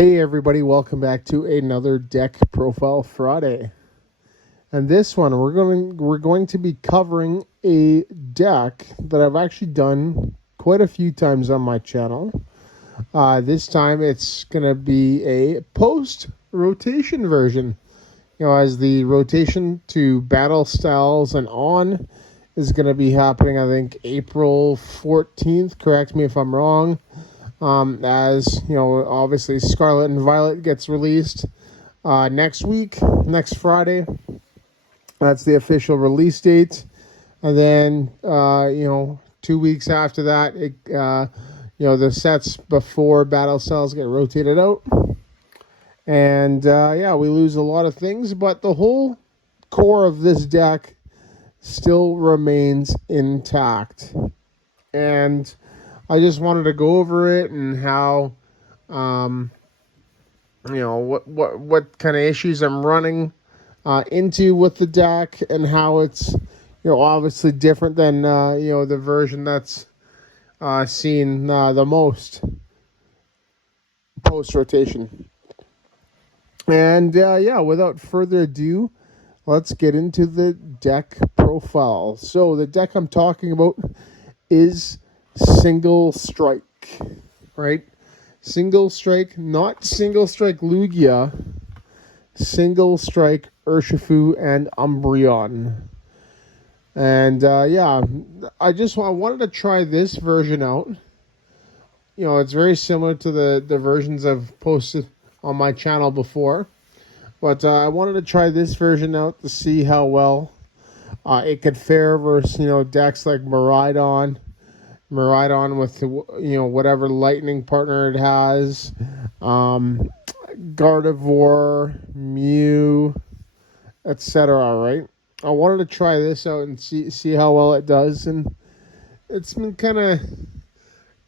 Hey everybody, welcome back to another Deck Profile Friday. And this one we're going to be covering a deck that I've actually done quite a few times on my channel. This time it's going to be a post-rotation version. You know, as the rotation to Battle Styles and on is going to be happening, I think, April 14th. Correct me if I'm wrong. As you know, obviously Scarlet and Violet gets released next week, next Friday. That's the official release date. And then 2 weeks after that, the sets before Battle Styles get rotated out. And we lose a lot of things, but the whole core of this deck still remains intact. And I just wanted to go over it and how, what kind of issues I'm running into with the deck, and how it's, obviously different than, the version that's seen the most post-rotation. And, without further ado, let's get into the deck profile. So the deck I'm talking about is Single Strike, right? Single Strike, not Single Strike Lugia. Single Strike Urshifu and Umbreon. And I wanted to try this version out. You know, it's very similar to the versions I've posted on my channel before. But I wanted to try this version out to see how well it could fare versus, decks like Miraidon with, whatever lightning partner it has, Gardevoir, Mew, etc., right? I wanted to try this out and see how well it does, and it's been kind of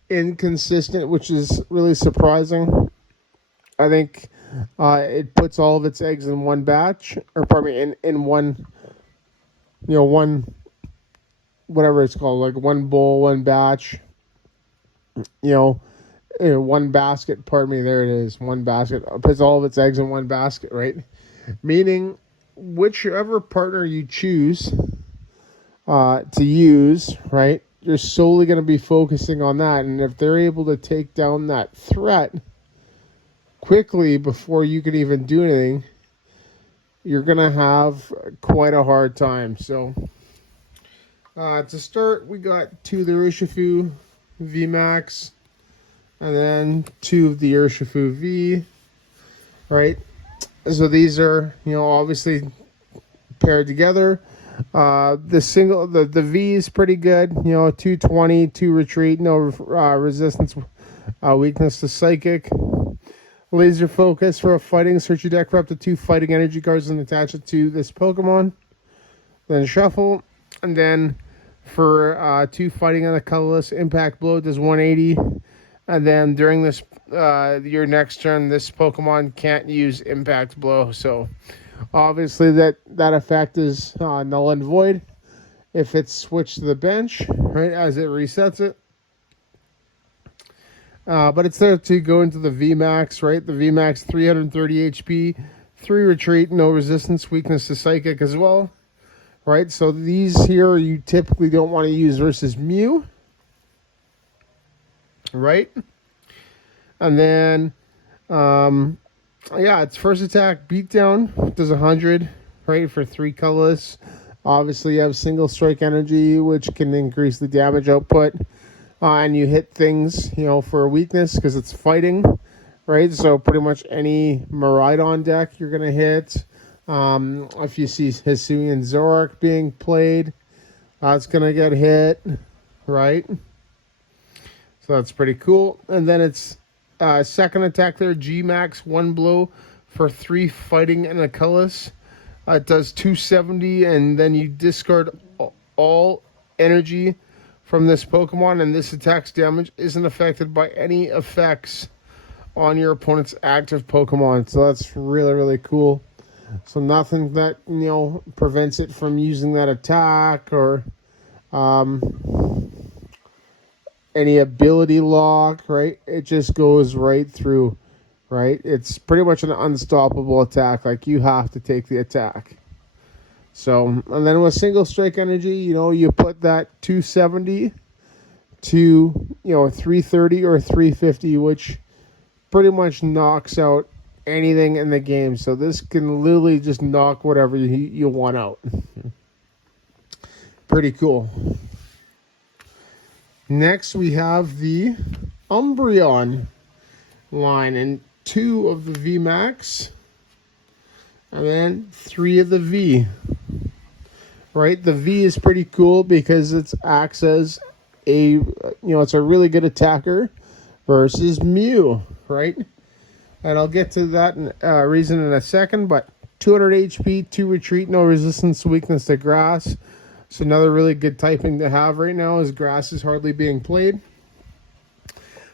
inconsistent, which is really surprising. I think it puts all of its eggs in one batch, or pardon me, in one, one, whatever it's called, like one bowl, one batch, one basket, pardon me, there it is, one basket. It puts all of its eggs in one basket, right? Meaning, whichever partner you choose to use, right, you're solely going to be focusing on that. And if they're able to take down that threat quickly before you can even do anything, you're going to have quite a hard time. So to start, we got two of the Urshifu VMAX, and then two of the Urshifu V, right? So these are, obviously paired together. The V is pretty good, 220, 2 retreat, no resistance, weakness to psychic. Laser focus for a fighting. Search your deck for up to 2 fighting energy cards and attach it to this Pokemon. Then shuffle. And then for 2 fighting on the colorless, impact blow does 180. And then during this your next turn, this Pokemon can't use impact blow. So obviously that effect is null and void if it's switched to the bench, right, as it resets it. But it's there to go into the VMAX, right? The VMAX 330 HP, 3 retreat, no resistance, weakness to psychic as well, right? So these here you typically don't want to use versus Mew, right? And then, its first attack, beatdown, does 100, right, for 3 colorless. Obviously, you have single strike energy, which can increase the damage output. And you hit things, for a weakness because it's fighting, right? So pretty much any Miraidon deck you're going to hit. If you see Hisuian Zoroark being played, it's going to get hit, right? So that's pretty cool. And then it's second attack there, G-Max, 1 blow for 3 fighting and a colorless. It does 270, and then you discard all energy from this Pokemon, and this attack's damage isn't affected by any effects on your opponent's active Pokemon. So that's really, really cool. So nothing that, prevents it from using that attack, or any ability lock, right? It just goes right through, right? It's pretty much an unstoppable attack. Like, you have to take the attack. So, and then with single strike energy, you know, you put that 270 to, you know, 330 or 350, which pretty much knocks out anything in the game. So this can literally just knock whatever you want out. Pretty cool. Next, we have the Umbreon line, and 2 of the VMAX, and then 3 of the V. Right, the V is pretty cool because it acts as a, you know, it's a really good attacker versus Mew, right? And I'll get to that reason in a second, but 200 HP, 2 retreat, no resistance, weakness to grass. So another really good typing to have right now, as grass is hardly being played.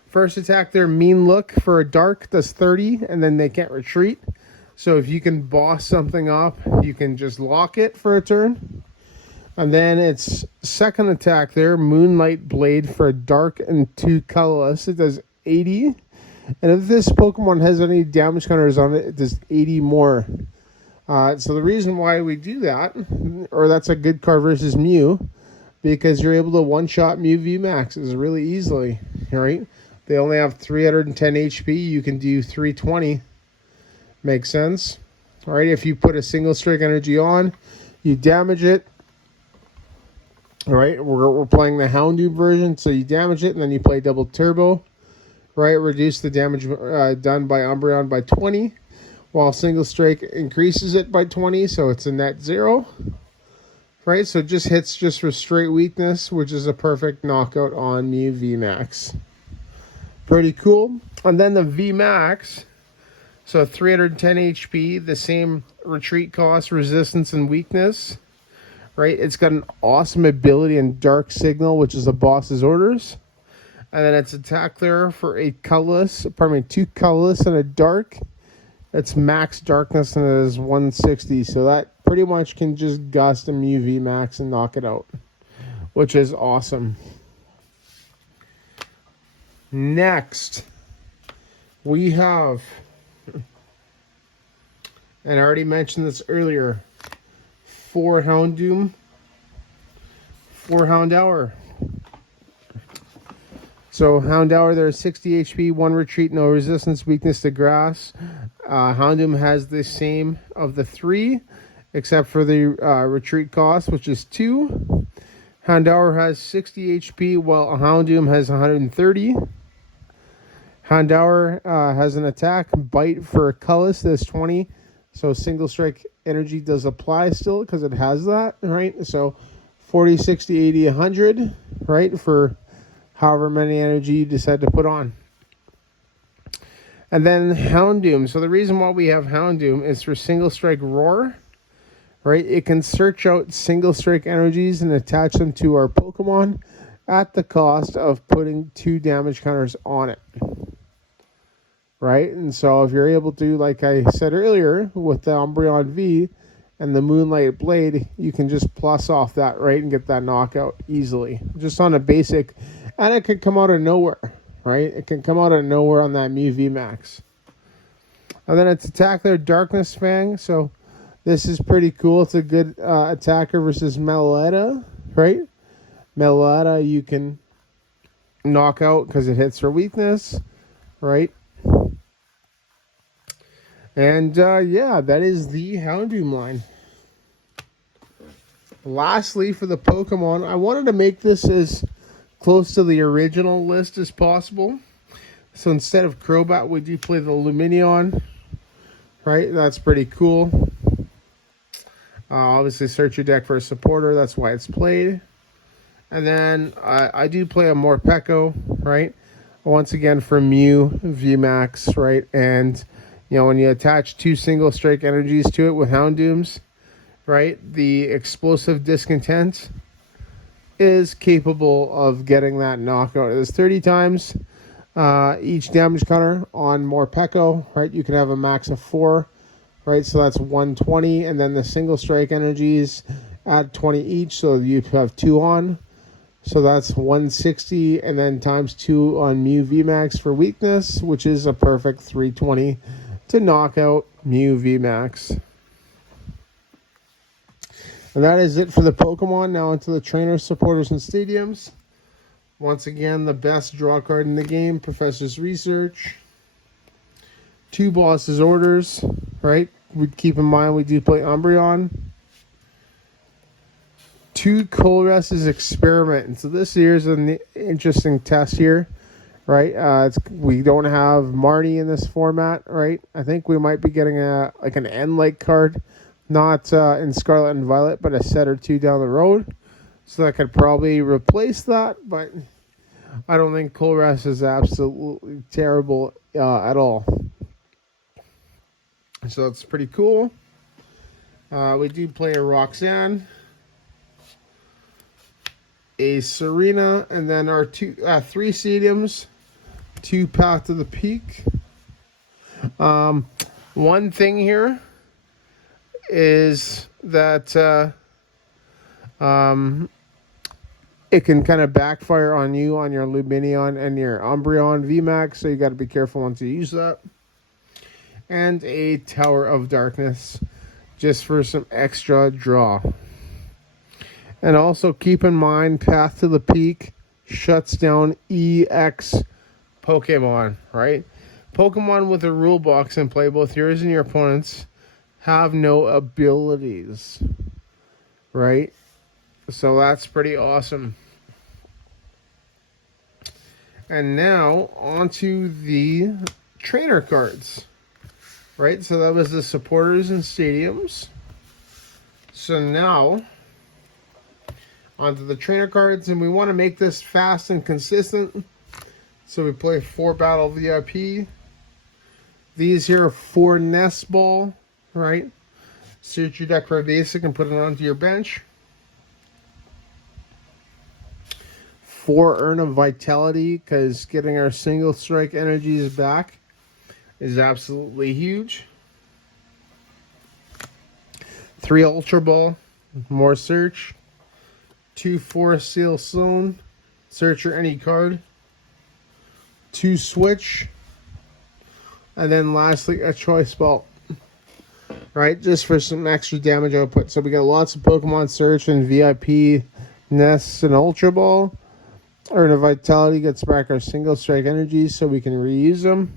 First attack there, Mean Look for a dark, does 30, and then they can't retreat. So if you can boss something up, you can just lock it for a turn. And then its second attack there, Moonlight Blade for a dark and 2 colorless. It does 80. And if this Pokemon has any damage counters on it, it does 80 more. So the reason why we do that, or that's a good card versus Mew, because you're able to one-shot Mew VMAXs really easily, right? They only have 310 HP. You can do 320. Makes sense. All right, if you put a single strike energy on, you damage it. All right, we're playing the Houndoom version, so you damage it, and then you play double turbo. Right, reduce the damage done by Umbreon by 20, while single strike increases it by 20, so it's a net 0. Right, so it just hits just for straight weakness, which is a perfect knockout on Mew VMAX. Pretty cool. And then the VMAX, so 310 HP, the same retreat cost, resistance, and weakness. Right, it's got an awesome ability in Dark Signal, which is a boss's orders. And then its attack there for a colorless, 2 colorless and a dark. It's max darkness and it is 160. So that pretty much can just gust a Mew VMAX and knock it out, which is awesome. Next, we have, and I already mentioned this earlier, 4 Houndoom, 4 Houndour. So Houndour, there's 60 HP, 1 retreat, no resistance, weakness to grass. Houndoom has the same of the 3, except for the retreat cost, which is 2. Houndour has 60 HP, while Houndoom has 130. Houndour has an attack, bite for a colorless, that's 20. So single strike energy does apply still because it has that, right? So 40, 60, 80, 100, right? For however many energy you decide to put on. And then Houndoom. So the reason why we have Houndoom is for single strike roar, right? It can search out single strike energies and attach them to our Pokemon at the cost of putting 2 damage counters on it. Right? And so if you're able to, like I said earlier, with the Umbreon V and the Moonlight Blade, you can just plus off that, right, and get that knockout easily. Just on a basic, and it can come out of nowhere, right? It can come out of nowhere on that Mew VMAX. And then its attack there, Darkness Fang. So this is pretty cool. It's a good attacker versus Meloetta, right? Meloetta you can knock out because it hits for weakness, right? And yeah, that is the Houndoom line. Lastly, for the Pokemon, I wanted to make this as close to the original list as possible. So instead of Crobat, we do play the Lumineon, right? That's pretty cool. Obviously, search your deck for a supporter. That's why it's played. And then I do play a Morpeko, right? Once again for Mew VMAX, right? And you know, when you attach 2 single strike energies to it with Houndooms, right, the Explosive Discontent is capable of getting that knockout. It's 30 times each damage counter on Morpeko, right? You can have a max of 4, right? So that's 120, and then the single strike energies add 20 each, so you have 2 on. So that's 160, and then times 2 on Mew VMAX for weakness, which is a perfect 320 to knock out Mew VMAX. And that is it for the Pokemon. Now into the trainers, supporters, and stadiums. Once again, the best draw card in the game, Professors Reseach. 2 Boss's Orders, right? We keep in mind we do play Umbreon. 2 Colress's Experiment. And so this here's an interesting test here, right? We don't have Marnie in this format, right? I think we might be getting an N-like card, not in Scarlet and Violet, but a set or 2 down the road. So that could probably replace that, but I don't think Colress is absolutely terrible at all. So that's pretty cool. We do play a Roxanne, a Serena, and then our 3 stadiums, 2 Path to the Peak. One thing here is that it can kind of backfire on you on your Lumineon and your Umbreon VMax, so you got to be careful once you use that. And a Tower of Darkness, just for some extra draw. And also keep in mind, Path to the Peak shuts down EX Pokemon, right? Pokemon with a rule box in play, both yours and your opponents, have no abilities, right? So that's pretty awesome. And now onto the trainer cards, right? So that was the supporters and stadiums. So now onto the trainer cards, and we want to make this fast and consistent. So we play 4 Battle VIP. These here are 4 Nest Ball, right? Search your deck for a basic and put it onto your bench. 4 Urn of Vitality, because getting our single strike energies back is absolutely huge. 3 Ultra Ball, more search. 2 Forest Seal Stone, search or any card. 2 Switch. And then lastly, a Choice Ball. Right, just for some extra damage output. So we got lots of Pokemon Search and VIP, Nests, and Ultra Ball. Urn of Vitality gets back our single strike energies so we can reuse them.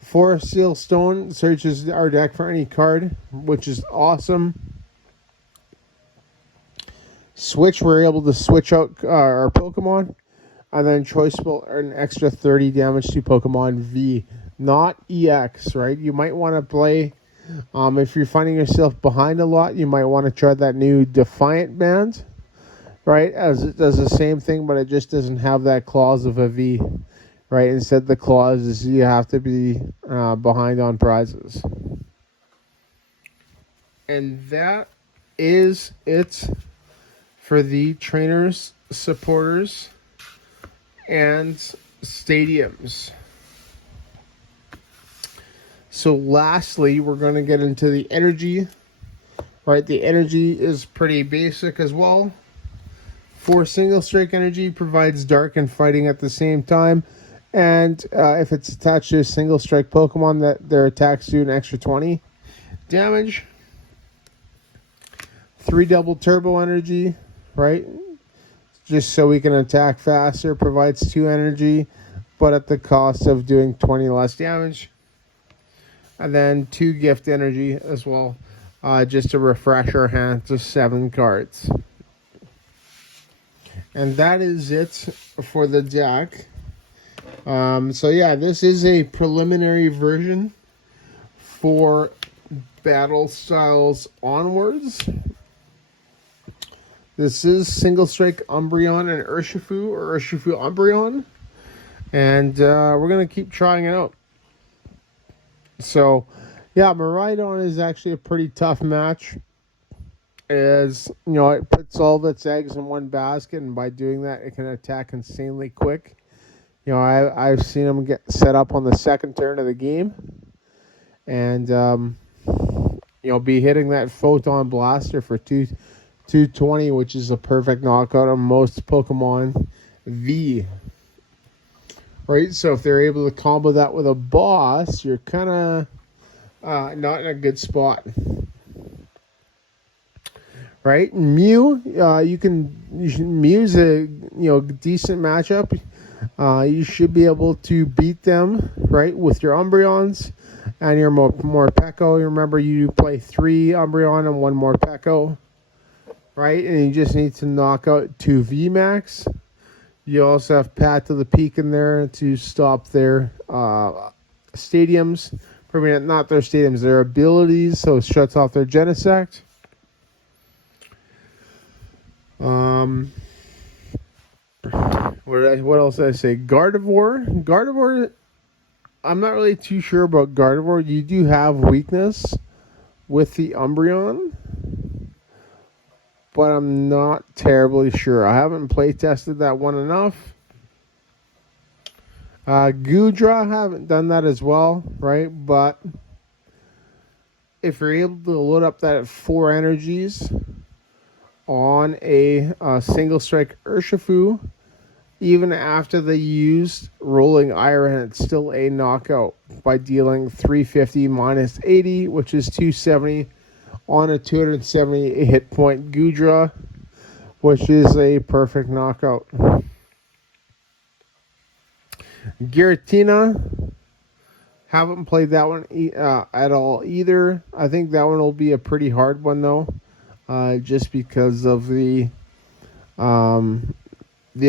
Forest Seal Stone searches our deck for any card, which is awesome. Switch, we're able to switch out our Pokemon. And then Choice Ball, an extra 30 damage to Pokemon V, not EX, right? You might want to play, if you're finding yourself behind a lot, you might want to try that new Defiant Band, right? As it does the same thing, but it just doesn't have that clause of a V, right? Instead, the clause is you have to be behind on prizes. And that is it for the trainers, supporters, and stadiums. So lastly, we're going to get into the energy. Right, the energy is pretty basic as well. 4 single strike energy provides dark and fighting at the same time. And if it's attached to a single strike Pokemon, that their attacks do an extra 20 damage. 3 double turbo energy, right? Just so we can attack faster, provides 2 energy, but at the cost of doing 20 less damage. And then 2 gift energy as well, just to refresh our hand to 7 cards. And that is it for the deck. So yeah, this is a preliminary version for Battle Styles onwards. This is Single Strike Umbreon and Urshifu, or Urshifu Umbreon. And we're going to keep trying it out. So, yeah, Miraidon is actually a pretty tough match. As you know, it puts all of its eggs in one basket, and by doing that, it can attack insanely quick. You know, I've seen them get set up on the second turn of the game, and you know, be hitting that Photon Blaster for two 220, which is a perfect knockout on most Pokemon V. Right, so if they're able to combo that with a boss, you're kind of not in a good spot. Right, Mew's a decent matchup. You should be able to beat them, right, with your Umbreons and your Morpeko. Remember, you play 3 Umbreon and 1 Morpeko, right? And you just need to knock out 2 VMAX. You also have Path to the Peak in there to stop their stadiums. Probably not their stadiums, their abilities, so it shuts off their Genesect. What else did I say? Gardevoir, I'm not really too sure about Gardevoir. You do have weakness with the Umbreon, but I'm not terribly sure. I haven't play tested that one enough. Goodra, haven't done that as well, right? But if you're able to load up that at 4 energies on a single strike Urshifu, even after they used Rolling Iron, it's still a knockout by dealing 350 minus 80, which is 270 on a 270 hit point Goodra, which is a perfect knockout. Giratina, haven't played that one at all either. I think that one will be a pretty hard one though, just because of the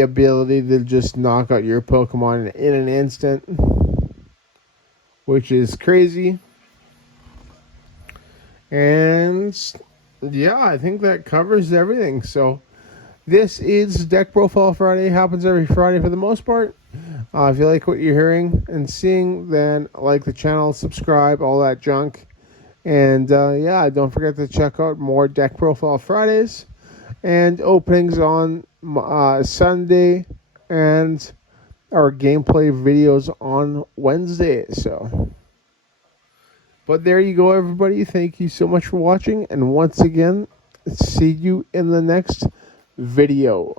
ability to just knock out your Pokemon in an instant, which is crazy. And yeah, I think that covers everything. So this is Deck Profile Friday. Happens every Friday for the most part. If you like what you're hearing and seeing, then like the channel, subscribe, all that junk. And yeah, don't forget to check out more Deck Profile Fridays and openings on Sunday, and our gameplay videos on Wednesday. So, but there you go, everybody. Thank you so much for watching, and once again, see you in the next video.